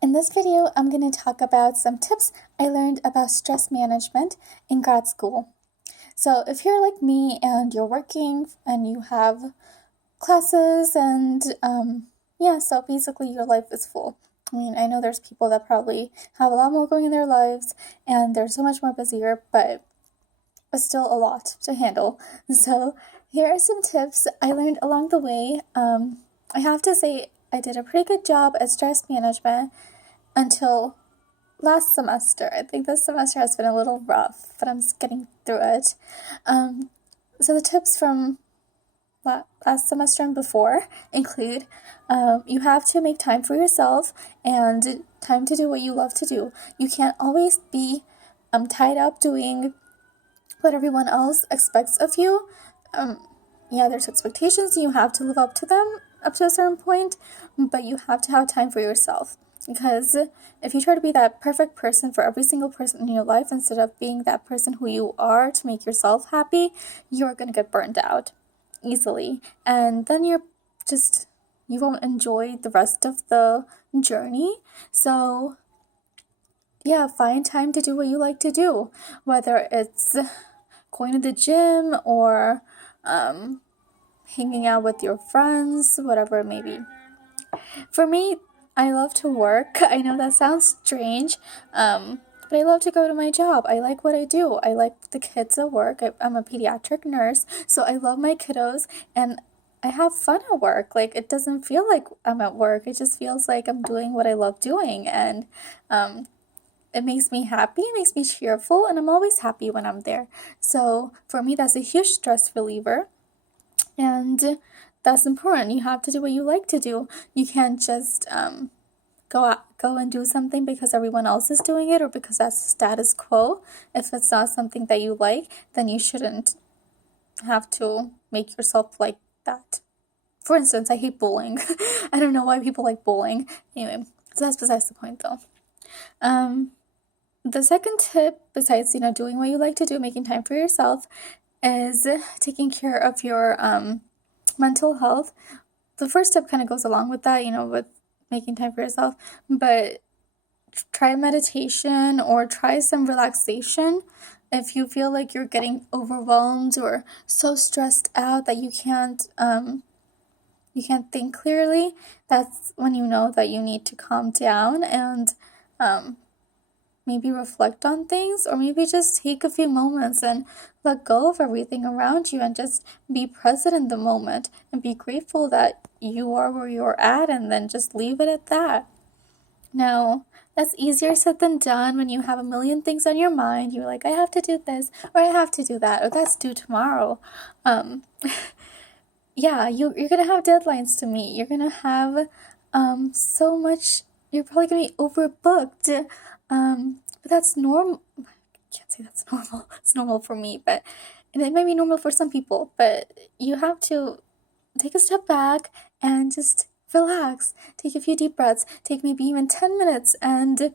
In this video, I'm going to talk about some tips I learned about stress management in grad school. So if you're like me and you're working and you have classes and so basically your life is full. I mean, I know there's people that probably have a lot more going in their lives and they're so much more busier, but still a lot to handle. So here are some tips I learned along the way. I have to say I did a pretty good job at stress management until last semester. I think this semester has been a little rough, but I'm just getting through it. So the tips from last semester and before include you have to make time for yourself and time to do what you love to do. You can't always be tied up doing what everyone else expects of you. There's expectations, you have to live up to them up to a certain point, but you have to have time for yourself. Because if you try to be that perfect person for every single person in your life instead of being that person who you are to make yourself happy, you're going to get burned out easily. And then you won't enjoy the rest of the journey. So find time to do what you like to do, whether it's going to the gym or hanging out with your friends, whatever it may be. For me, I love to work. I know that sounds strange, but I love to go to my job. I like what I do. I like the kids at work. I'm a pediatric nurse, so I love my kiddos, and I have fun at work. Like, it doesn't feel like I'm at work. It just feels like I'm doing what I love doing, and it makes me happy, it makes me cheerful, and I'm always happy when I'm there. So for me, that's a huge stress reliever, and that's important. You have to do what you like to do. You can't just go and do something because everyone else is doing it or because that's the status quo. If it's not something that you like, then you shouldn't have to make yourself like that. For instance, I hate bowling. I don't know why people like bowling. Anyway, so that's besides the point though. The second tip, besides doing what you like to do, making time for yourself, is taking care of your mental health. The first step kind of goes along with that, with making time for yourself, but try meditation or try some relaxation. If you feel like you're getting overwhelmed or so stressed out that you can't think clearly, that's when you know that you need to calm down and maybe reflect on things, or maybe just take a few moments and let go of everything around you and just be present in the moment and be grateful that you are where you're at, and then just leave it at that. Now, that's easier said than done when you have a million things on your mind. You're like, I have to do this, or I have to do that, or that's due tomorrow. You're gonna have deadlines to meet. You're gonna have so much. You're probably gonna be overbooked. But that's normal. I can't say that's normal. It's normal for me, and it may be normal for some people. But you have to take a step back and just relax. Take a few deep breaths. Take maybe even 10 minutes and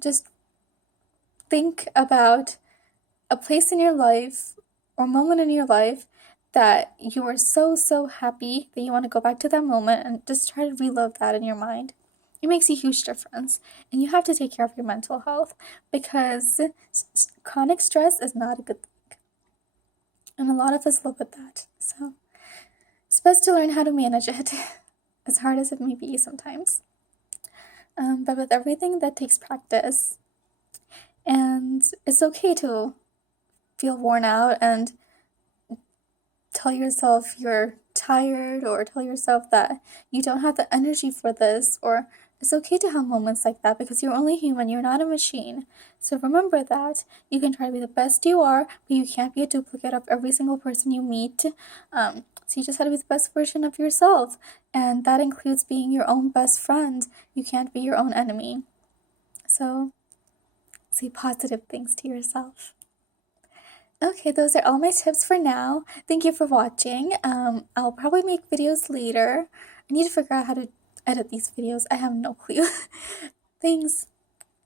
just think about a place in your life or moment in your life that you are so happy that you want to go back to that moment and just try to relive that in your mind. It makes a huge difference, and you have to take care of your mental health because chronic stress is not a good thing, and a lot of us live with that. So it's best to learn how to manage it, as hard as it may be sometimes. But with everything, that takes practice, and it's okay to feel worn out and tell yourself you're tired, or tell yourself that you don't have the energy for this, or it's okay to have moments like that because you're only human, you're not a machine. So remember that. You can try to be the best you are, but you can't be a duplicate of every single person you meet. So you just gotta be the best version of yourself, and that includes being your own best friend. You can't be your own enemy. So say positive things to yourself. Okay, those are all my tips for now. Thank you for watching. I'll probably make videos later. I need to figure out how to edit these videos. I have no clue. Thanks.